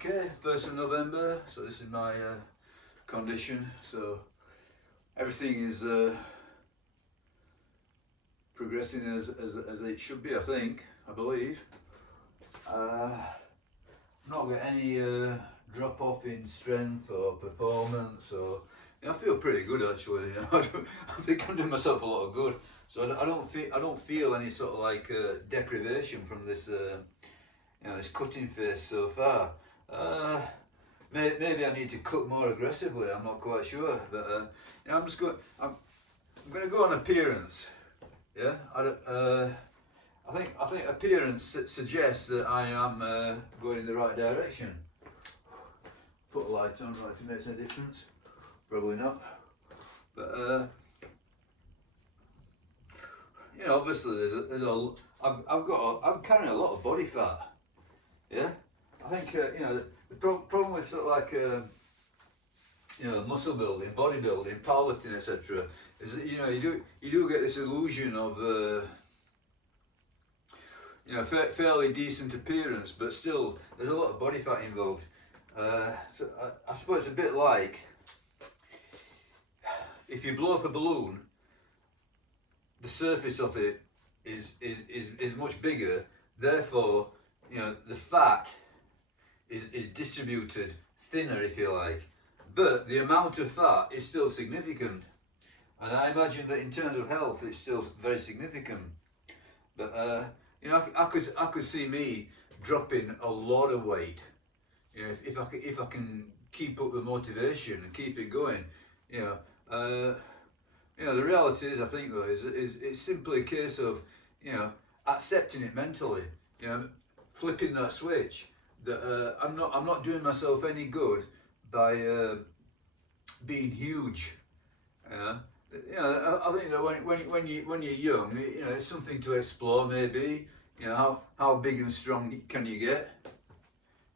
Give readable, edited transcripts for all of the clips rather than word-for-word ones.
Okay, 1st of November, so this is my condition, so everything is progressing as it should be, I believe. Not got any drop off in strength or performance, or I feel pretty good actually. I think I'm doing myself a lot of good, so I don't feel any sort of like deprivation from this this cutting phase so far. Maybe I need to cut more aggressively. I'm not quite sure, but I'm just going. I'm going to go on appearance. Yeah, I think appearance suggests that I am going in the right direction. Put a light on, like if it makes any difference. Probably not, but obviously I'm carrying a lot of body fat. Yeah, I think the problem with sort of like muscle building, bodybuilding, powerlifting, etc., is that you do get this illusion of fairly decent appearance, but still there's a lot of body fat involved. So I suppose it's a bit like if you blow up a balloon, the surface of it is much bigger, therefore the fat is distributed thinner, if you like, but the amount of fat is still significant, and I imagine that in terms of health it's still very significant. But I could see me dropping a lot of weight, if I can keep up the motivation and keep it going. The reality is, I think though, is it's simply a case of accepting it mentally, flipping that switch that I'm not doing myself any good by being huge. I think that when you're young, it's something to explore. Maybe how big and strong can you get?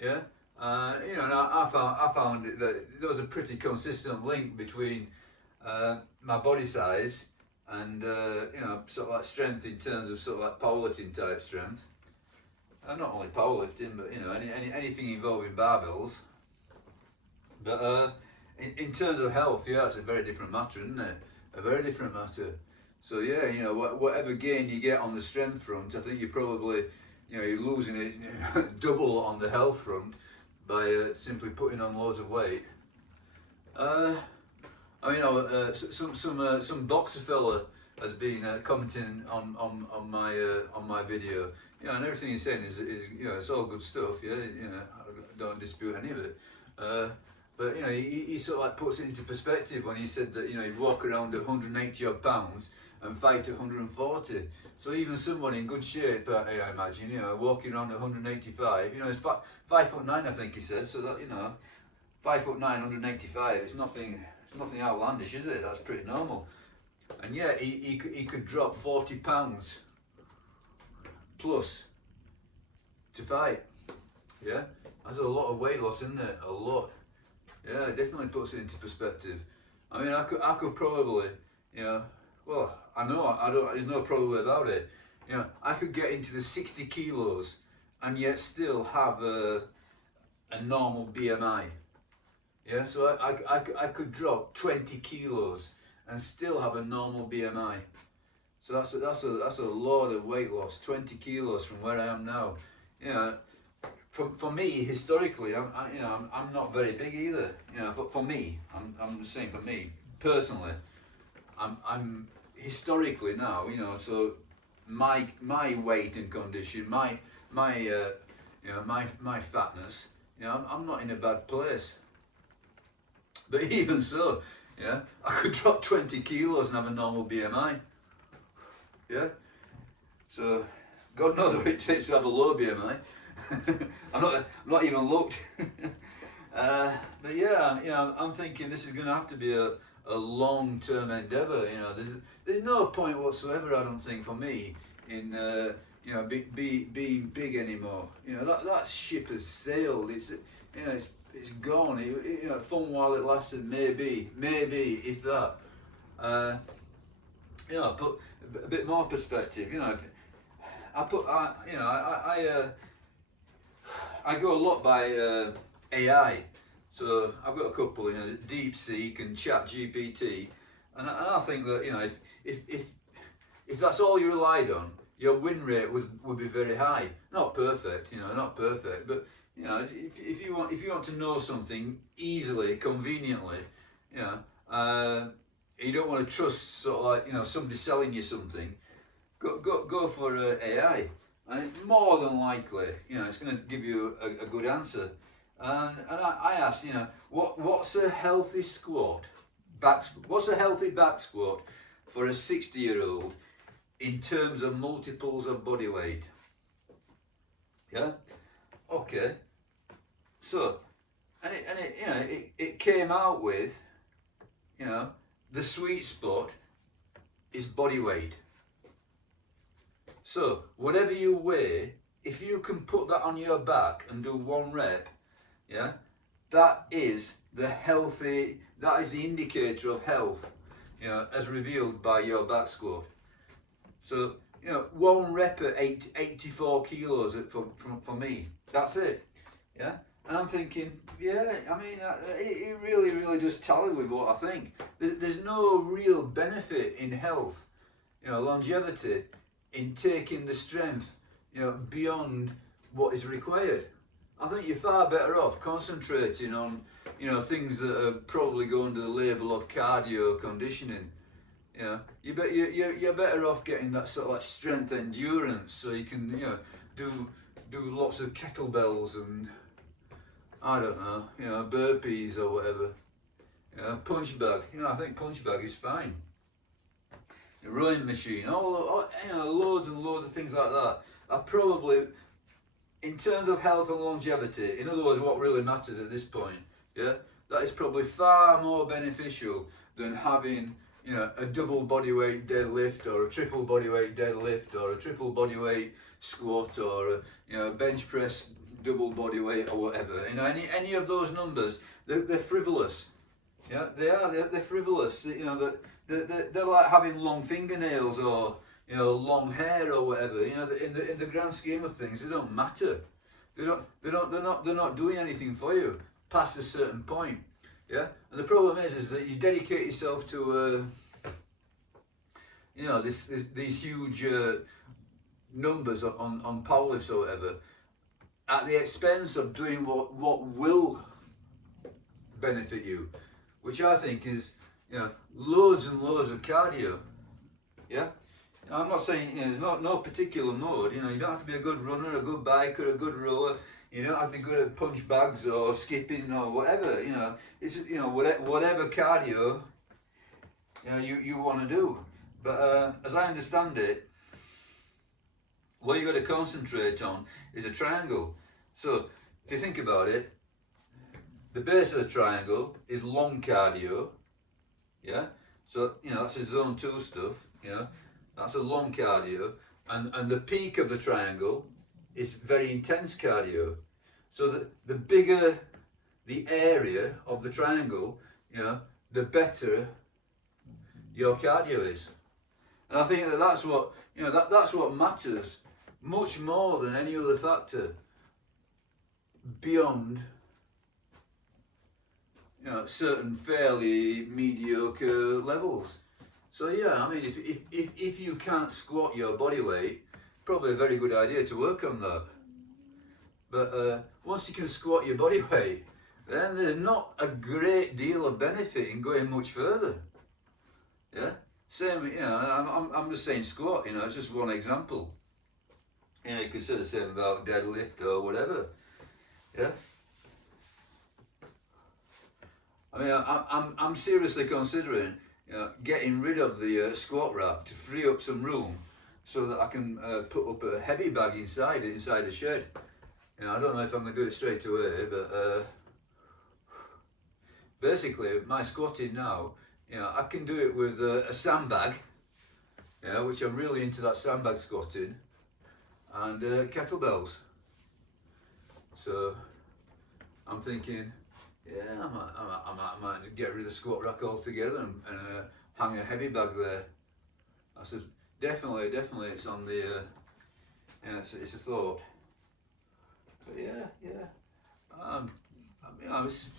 Yeah. And I found that there was a pretty consistent link between my body size and sort of like strength in terms of sort of like powerlifting type strength. Not only powerlifting, but anything involving barbells. But in terms of health, yeah, it's a very different matter, isn't it? A very different matter. So yeah, whatever gain you get on the strength front, I think you're probably you're losing it double on the health front by simply putting on loads of weight. Some boxer fella has been commenting on my video, and everything he's saying is it's all good stuff. Yeah, I don't dispute any of it. But he sort of like puts it into perspective when he said that he'd walk around at 180 odd pounds and fight at 140. So even someone in good shape, I imagine, walking around at 185, he's 5'9", I think he said. So that 5'9", 185, it's nothing outlandish, is it? That's pretty normal. And yet he could drop 40 pounds plus to fight. Yeah, that's a lot of weight loss, isn't it? A lot. Yeah, it definitely puts it into perspective. I mean, I could probably, well, there's no probably about it. I could get into the 60 kilos and yet still have a normal BMI. Yeah, so I could drop 20 kilos and still have a normal BMI. So that's a lot of weight loss, 20 kilos from where I am now. For me, historically, I'm not very big either. For me, I'm just saying for me personally, I'm historically now. So my weight and condition, my fatness, I'm not in a bad place. But even so, I could drop 20 kilos and have a normal BMI. Yeah. So God knows what it takes to have a low BMI. I'm not even looked. But yeah, I'm thinking this is going to have to be a long-term endeavour. There's no point whatsoever, I don't think, for me in being big anymore. That ship has sailed. It's gone. Fun while it lasted, maybe if that. Put a bit more perspective. I I go a lot by AI. So I've got a couple, DeepSeek and ChatGPT, and I think that if that's all you relied on, your win rate would be very high. Not perfect, not perfect, but if you want to know something easily, conveniently, you don't want to trust sort of like somebody selling you something, go for AI, and more than likely it's going to give you a good answer. And I asked, what's a healthy squat, what's a healthy back squat for a 60-year-old in terms of multiples of body weight? Yeah, okay. So, and it came out with, the sweet spot is body weight. So whatever you weigh, if you can put that on your back and do 1 rep, yeah, that is the indicator of health, as revealed by your back squat. So, 1 rep at 84 kilos for me, that's it, yeah. And I'm thinking, yeah, I mean, it really, really does tally with what I think. There's no real benefit in health, longevity, in taking the strength, beyond what is required. I think you're far better off concentrating on, things that are probably go under the label of cardio conditioning. You're better off getting that sort of like strength endurance, so you can, do lots of kettlebells and I don't know, burpees or whatever. Punch bag. I think punch bag is fine. A rowing machine, all loads and loads of things like that are probably, in terms of health and longevity, in other words, what really matters at this point, that is probably far more beneficial than having, a double bodyweight deadlift or a triple bodyweight deadlift or a triple bodyweight squat or a bench press double bodyweight or whatever. Any of those numbers, they're frivolous. Yeah, they are. They're frivolous. They're like having long fingernails or long hair or whatever. In the grand scheme of things, they don't matter. They're not doing anything for you past a certain point. Yeah, and the problem is that you dedicate yourself to these huge numbers on powerlifts or whatever, at the expense of doing what will benefit you, which I think is loads and loads of cardio. Yeah, I'm not saying there's no particular mode. You don't have to be a good runner, a good biker, a good rower. You don't have to be good at punch bags or skipping or whatever. It's whatever cardio you want to do. But as I understand it, what you've got to concentrate on is a triangle. So if you think about it, the base of the triangle is long cardio. Yeah. So that's a zone 2 stuff. That's a long cardio, and the peak of the triangle is very intense cardio. So the bigger the area of the triangle, the better your cardio is. And I think that's what that's what matters much more than any other factor beyond certain fairly mediocre levels. So yeah, I mean, if you can't squat your body weight, probably a very good idea to work on that. But once you can squat your body weight, then there's not a great deal of benefit in going much further. Yeah, same. I'm just saying squat. It's just one example. You could say the same about deadlift or whatever. Yeah. I mean, I'm seriously considering getting rid of the squat rack to free up some room so that I can put up a heavy bag inside the shed. I don't know if I'm going to do it straight away, but basically my squatting now, I can do it with a sandbag, which I'm really into that sandbag squatting, and kettlebells. So I'm thinking, yeah, I might get rid of the squat rack altogether and hang a heavy bag there. I said, definitely, it's on the, it's a thought. So yeah. You know, it's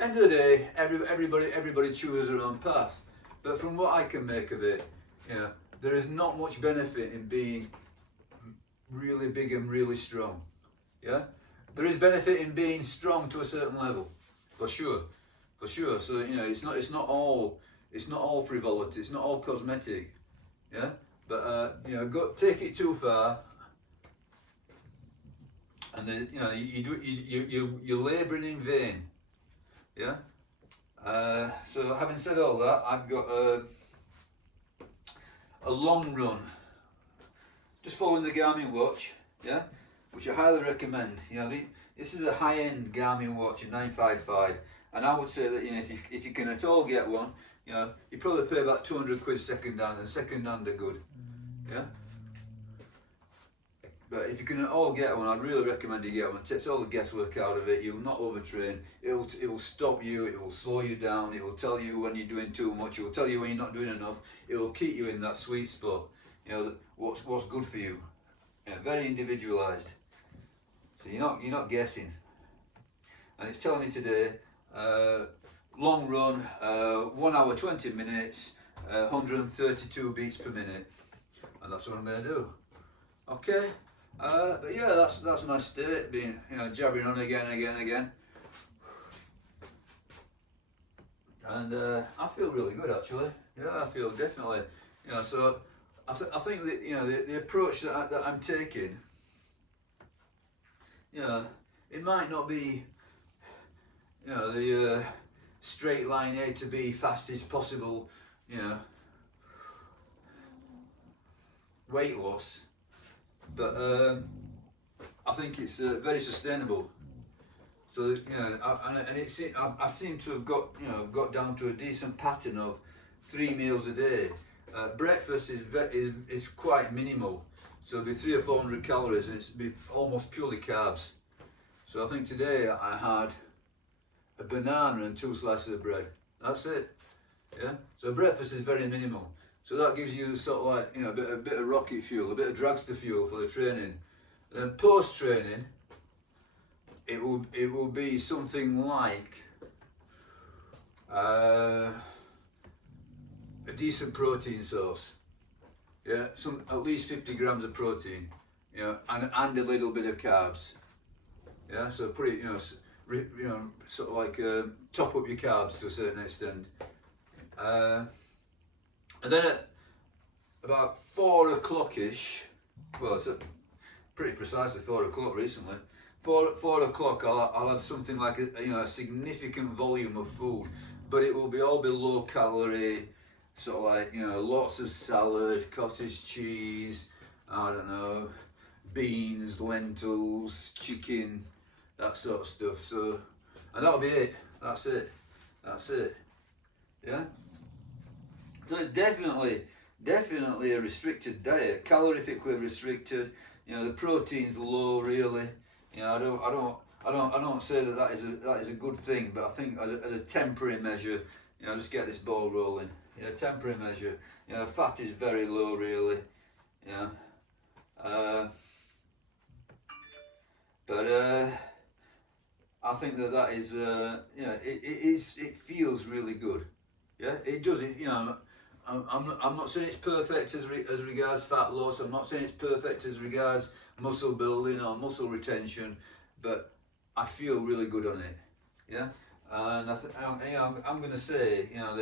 end of the day, everybody chooses their own path. But from what I can make of it, you know, there is not much benefit in being really big and really strong. Yeah, there is benefit in being strong to a certain level, for sure. So you know, it's not all frivolity. It's not all cosmetic. Yeah, but you know, take it too far, and then you know you're labouring in vain. Yeah. So having said all that, I've got a long run, just following the Garmin watch, yeah, which I highly recommend. You know, this is a high-end Garmin watch, a 955, and I would say that, you know, if you can at all get one, you know, you probably pay about 200 quid second hand, and second hand are good, yeah. But if you can at all get one, I'd really recommend you get one. It takes all the guesswork out of it. You'll not overtrain. It will stop you. It will slow you down. It will tell you when you're doing too much. It will tell you when you're not doing enough. It will keep you in that sweet spot. You know, what's good for you. Yeah, very individualised. So you're not guessing. And it's telling me today, long run, 1 hour 20 minutes, 132 beats per minute, and that's what I'm going to do. Okay. But yeah, that's my state, being, you know, jabbering on again, and I feel really good actually. Yeah, I feel definitely, you know. So I think that, you know, the approach that I'm taking, you know, it might not be, you know, the straight line A to B, fastest possible, you know, weight loss. But I think it's very sustainable. So you know, I seem to have got down to a decent pattern of 3 meals a day. Breakfast is quite minimal, so it'll be 300 or 400 calories, and it's be almost purely carbs. So I think today I had a banana and 2 slices of bread. That's it. Yeah. So breakfast is very minimal. So that gives you sort of like, you know, a bit of rocket fuel, a bit of dragster fuel for the training. And then post training, it will be something like a decent protein source. Yeah, at least 50 grams of protein, you know, and a little bit of carbs. Yeah, so pretty, you know, sort of like top up your carbs to a certain extent. And then at about 4 o'clock-ish, well, it's pretty precisely 4 o'clock recently, 4 o'clock I'll have something like a significant volume of food, but it will all be low calorie, sort of like, you know, lots of salad, cottage cheese, I don't know, beans, lentils, chicken, that sort of stuff. So, and that'll be it. That's it. Yeah. So it's definitely a restricted diet, calorifically restricted. You know, the protein's low, really. You know, I don't say that is a good thing, but I think as a temporary measure, you know, just get this ball rolling. You know, temporary measure. You know, fat is very low, really. Yeah. But I think that is, you know, it feels really good. Yeah, it does. You know, I'm not saying it's perfect as regards fat loss. I'm not saying it's perfect as regards muscle building or muscle retention, but I feel really good on it. Yeah, and I'm going to say, you know,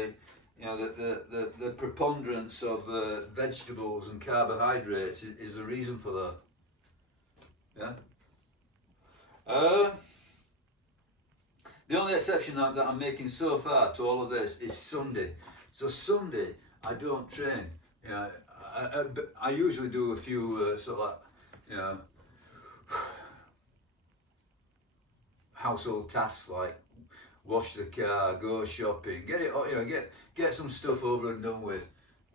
the preponderance of vegetables and carbohydrates is the reason for that. Yeah. The only exception that I'm making so far to all of this is Sunday. So Sunday I don't train. You know, I usually do a few sort of like, you know, household tasks like wash the car, go shopping, get some stuff over and done with.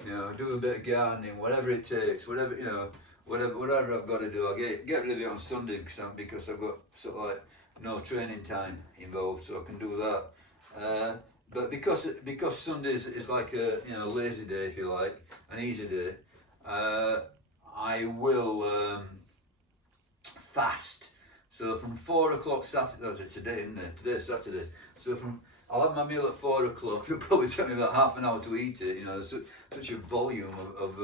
You know, do a bit of gardening, whatever it takes, whatever I've got to do. I get rid of it on Sunday because I've got sort of like no training time involved, so I can do that. But because Sunday is like a, you know, lazy day, if you like, an easy day, I will fast. So from 4 o'clock Saturday, today, isn't it? Today's Saturday. So I'll have my meal at 4 o'clock. It'll probably take me about half an hour to eat it. You know, such a volume of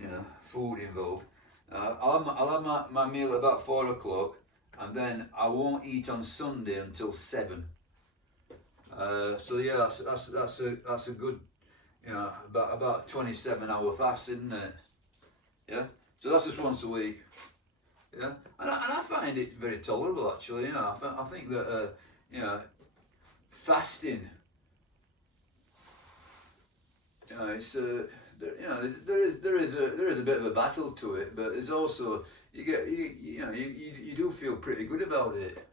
you know, food involved. I'll have my meal at about 4 o'clock, and then I won't eat on Sunday until 7. So yeah, that's a good, you know, about 27-hour fast, isn't it? Yeah. So that's just once a week. Yeah, and I find it very tolerable actually. You know, I think that you know, fasting. You know, it's you know, there is a bit of a battle to it, but there's also you know you do feel pretty good about it.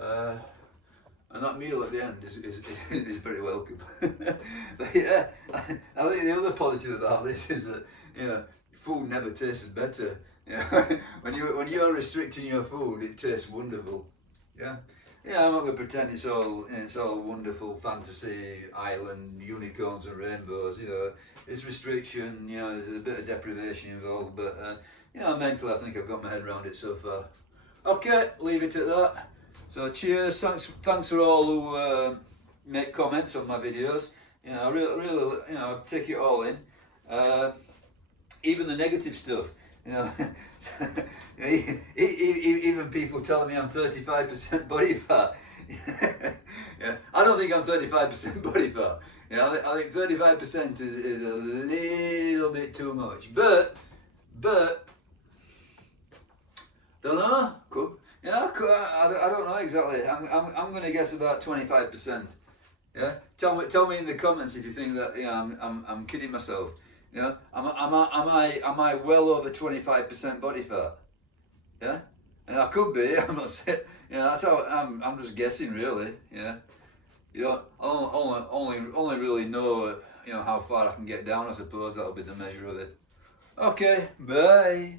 And that meal at the end is very welcome. But yeah, I think the other positive about this is that, you know, food never tastes better. Yeah, when you're restricting your food, it tastes wonderful. Yeah, yeah. I'm not going to pretend it's all wonderful fantasy island unicorns and rainbows. You know, it's restriction. You know, there's a bit of deprivation involved, but you know, mentally, I think I've got my head around it so far. Okay, leave it at that. So cheers. Thanks for all who make comments on my videos. You know, I really, you know, I take it all in. Even the negative stuff. You know, even people telling me I'm 35% body fat. Yeah, I don't think I'm 35% body fat. You know, I think 35% is a little bit too much. But don't know. Yeah, I don't know exactly. I'm going to guess about 25%. Yeah, tell me in the comments if you think that, you know, I'm kidding myself. You know, am I well over 25% body fat? Yeah, and I could be. I'm not saying. You know, that's how I'm just guessing really. Yeah, you know, only really know, you know, how far I can get down. I suppose that'll be the measure of it. Okay, bye.